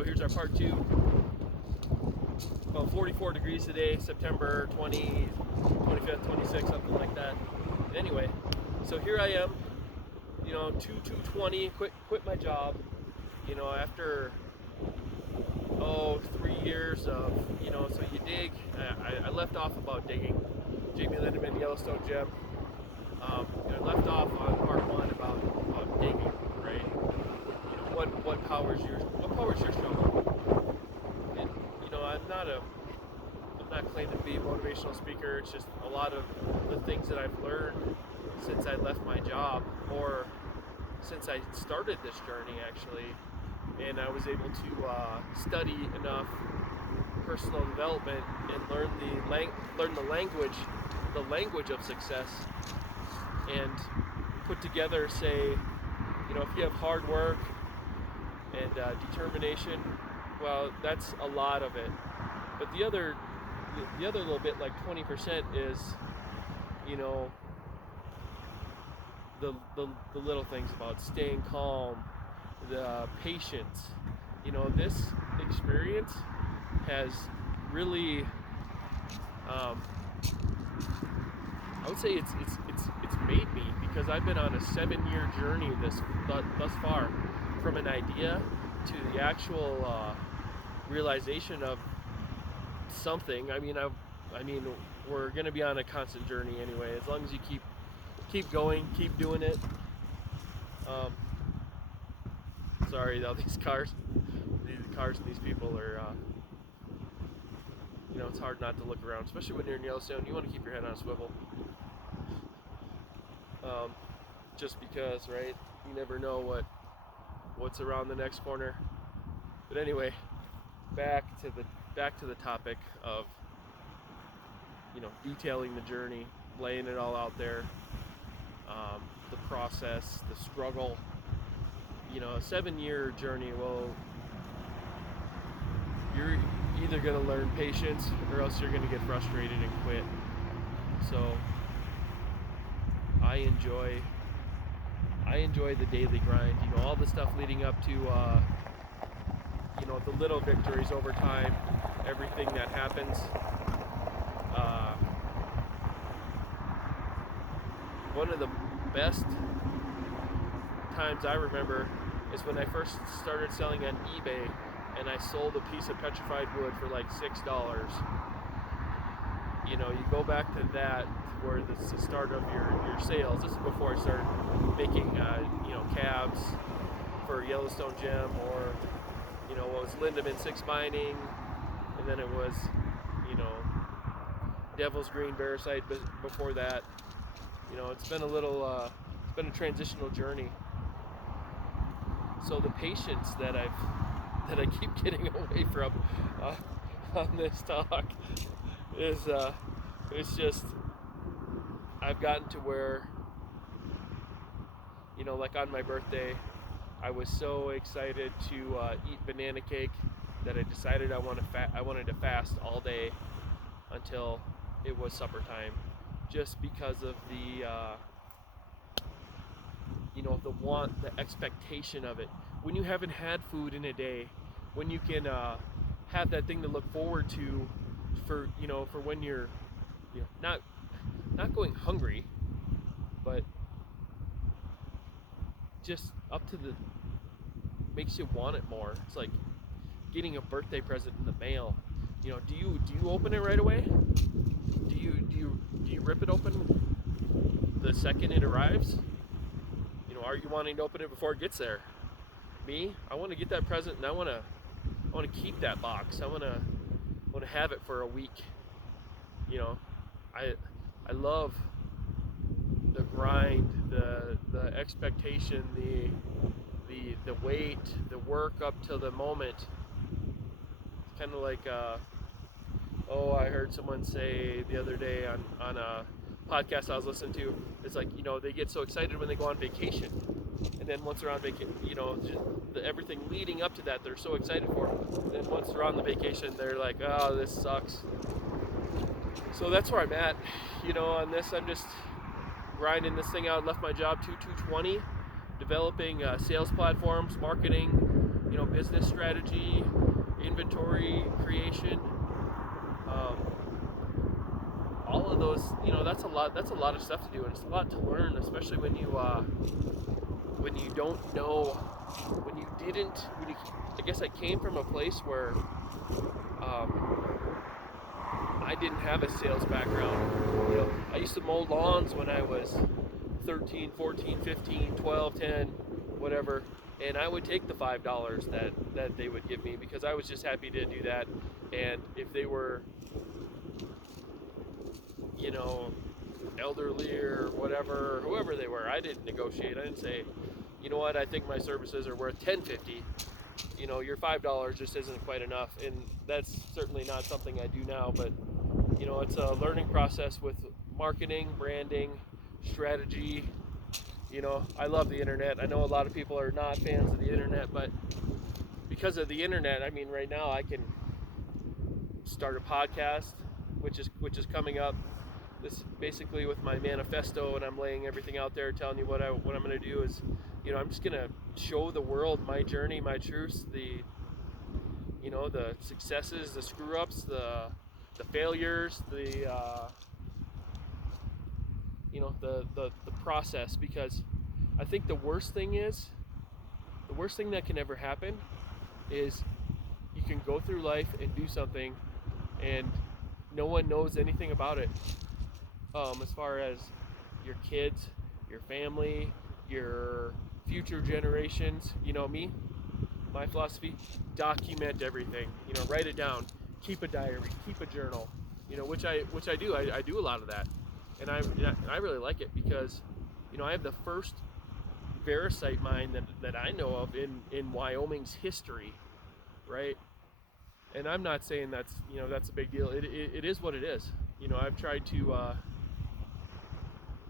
So here's our part 2. About 44 degrees today, September 25th, 26th, something like that. Anyway, so here I am, 2/20, quit my job, after 3 years of, so you dig. I left off about digging. Jamie Lindeman, Yellowstonegem. I left off on part 1 about digging, right? What powers your struggle? And I'm not claiming to be a motivational speaker. It's just a lot of the things that I've learned since I left my job, or since I started this journey actually, and I was able to study enough personal development and learn the language of success, and put together, say, if you have hard work and determination, well, that's a lot of it. But the other little bit, like 20%, is the little things about staying calm, the patience. This experience has really, I would say it's made me, because I've been on a 7-year journey thus far, from an idea to the actual realization of something. I mean, we're going to be on a constant journey anyway, as long as you keep going, keep doing it. Sorry, all these cars and these people are, it's hard not to look around, especially when you're in Yellowstone. You want to keep your head on a swivel. Just because, right? You never know what's around the next corner. But anyway, back to the topic of, detailing the journey, laying it all out there, the process, the struggle. A 7-year journey. Well, you're either going to learn patience, or else you're going to get frustrated and quit. So I enjoy the daily grind, all the stuff leading up to the little victories over time, everything that happens. One of the best times I remember is when I first started selling on eBay, and I sold a piece of petrified wood for like $6. You go back to that, where this is the start of your sales. This is before I started making cabs for Yellowstonegem, or what was Lindeman 6 binding, and then it was Devil's Green Variscite before that. It's been it's been a transitional journey. So the patience that I keep getting away from on this talk is it's just, I've gotten to where, like on my birthday, I was so excited to eat banana cake that I decided I wanted to fast all day until it was supper time, just because of the the expectation of it. When you haven't had food in a day, when you can have that thing to look forward to for when you're not going hungry, but just up to makes you want it more. It's like getting a birthday present in the mail. Do you open it right away? Do you rip it open the second it arrives? Are you wanting to open it before it gets there? Me, I want to get that present, and I want to keep that box. I want to have it for a week. I love the grind, the expectation, the wait, the work up till the moment. It's kind of like I heard someone say the other day on a podcast I was listening to. It's like, they get so excited when they go on vacation, and then once they're on vacation, everything leading up to that they're so excited for. And then once they're on the vacation, they're like, oh, this sucks. So that's where I'm at. On this, I'm just grinding this thing out. Left my job 2/20, developing sales platforms, marketing, business strategy, inventory creation, all of those, that's a lot of stuff to do, and it's a lot to learn, especially when you don't know, I guess I came from a place where I didn't have a sales background. I used to mow lawns when I was 13, 14, 15, 12, 10, whatever, and I would take the $5 that they would give me because I was just happy to do that. And if they were, elderly or whatever, or whoever they were, I didn't negotiate. I didn't say, you know what, I think my services are worth $10.50. Your $5 just isn't quite enough, and that's certainly not something I do now. But it's a learning process with marketing, branding, strategy. I love the internet. I know a lot of people are not fans of the internet, but because of the internet, I mean, right now I can start a podcast, which is coming up. This basically with my manifesto, and I'm laying everything out there, telling you what I'm going to do is, I'm just going to show the world my journey, my truths, the successes, the screw ups, the failures, the process, because I think the worst thing that can ever happen is you can go through life and do something and no one knows anything about it. As far as your kids, your family, your future generations, me, my philosophy, document everything. Write it down, keep a diary, keep a journal. Which I do. I do a lot of that, and I really like it because, I have the first Variscite mine that I know of in Wyoming's history, right? And I'm not saying that's a big deal. It is what it is. I've tried to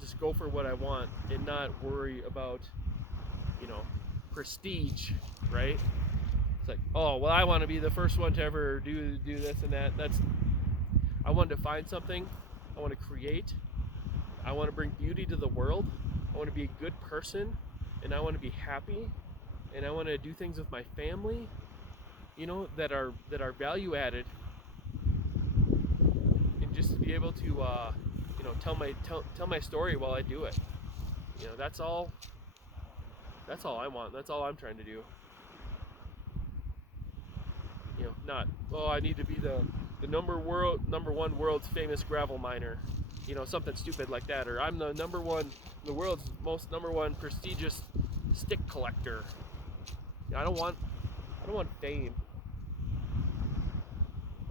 just go for what I want and not worry about prestige, right? It's like, oh well, I want to be the first one to ever do this and that. I want to find something. I want to create. I want to bring beauty to the world. I want to be a good person, and I want to be happy, and I want to do things with my family, that are value added, and just to be able to tell my story while I do it. That's all I want. That's all I'm trying to do. Not, oh, I need to be the number one world's famous gravel miner, something stupid like that, or I'm the the world's number one prestigious stick collector. I don't want fame.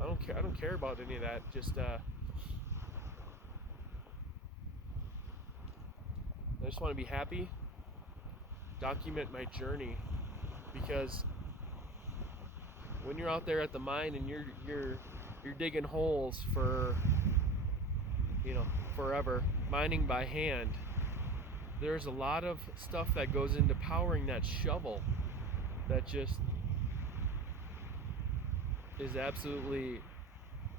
I don't care about any of that. Just I just want to be happy, document my journey, because when you're out there at the mine and you're digging holes for forever, mining by hand, there's a lot of stuff that goes into powering that shovel that just is absolutely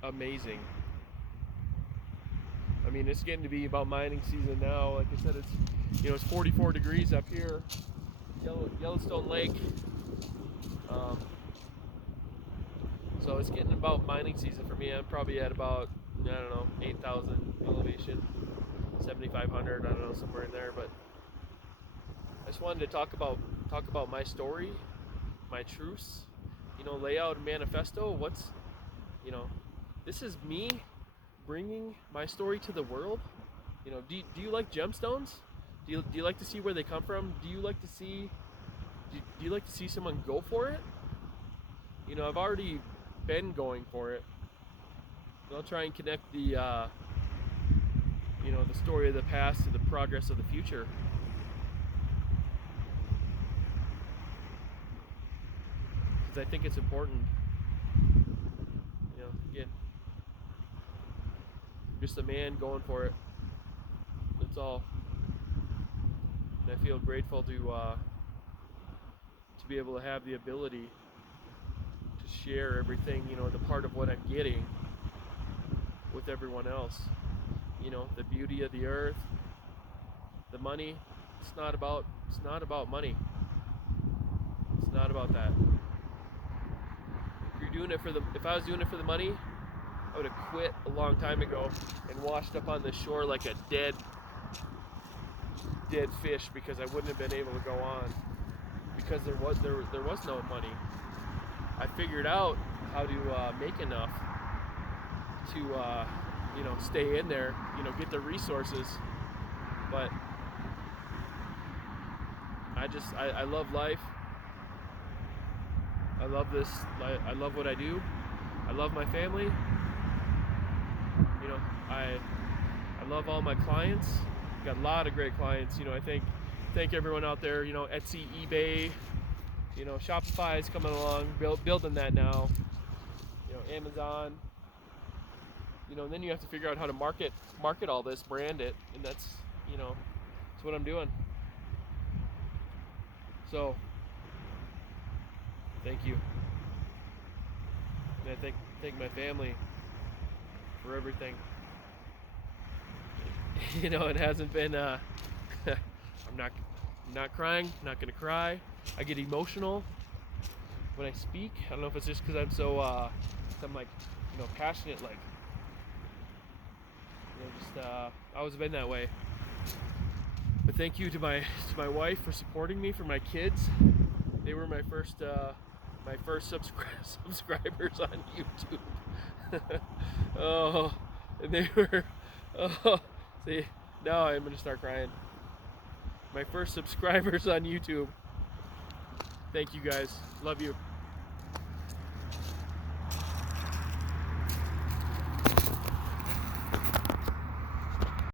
amazing. I mean, it's getting to be about mining season now. Like I said, it's 44 degrees up here, Yellowstone Lake. So it's getting about mining season for me. I'm probably at about, 8,000 elevation, 7,500, I don't know, somewhere in there. But I just wanted to talk about my story, my truths, lay out a manifesto. This is me bringing my story to the world. Do you like gemstones? Do you like to see where they come from? Do you like to see someone go for it? I've already been going for it. I'll try and connect the the story of the past to the progress of the future. Because I think it's important. Again, just a man going for it. That's all. And I feel grateful to be able to have the ability to share everything, the part of what I'm getting with everyone else. The beauty of the earth, the money. It's not about money. It's not about that. doing it for the, if I was doing it for the money, I would have quit a long time ago and washed up on the shore like a dead fish, because I wouldn't have been able to go on, because there was no money. I figured out how to make enough to you know, stay in there, you know, get the resources. But I love life. I love this. I love what I do. I love my family. You know, I love all my clients. Got a lot of great clients. You know, I thank everyone out there. You know, Etsy, eBay. You know, Shopify is coming along, building that now. You know, Amazon. You know, and then you have to figure out how to market all this, brand it, and that's, you know, that's what I'm doing. So, thank you. And I thank my family for everything. You know, it hasn't been I'm not crying, I'm not gonna cry. I get emotional when I speak. I don't know if it's just because I'm so I'm like, you know, passionate, like, you know, just I always been that way. But thank you to my wife for supporting me, for my kids. They were my first subscribers on YouTube. Oh, and they were, oh, see, now I'm gonna start crying. My first subscribers on YouTube. Thank you guys. Love you.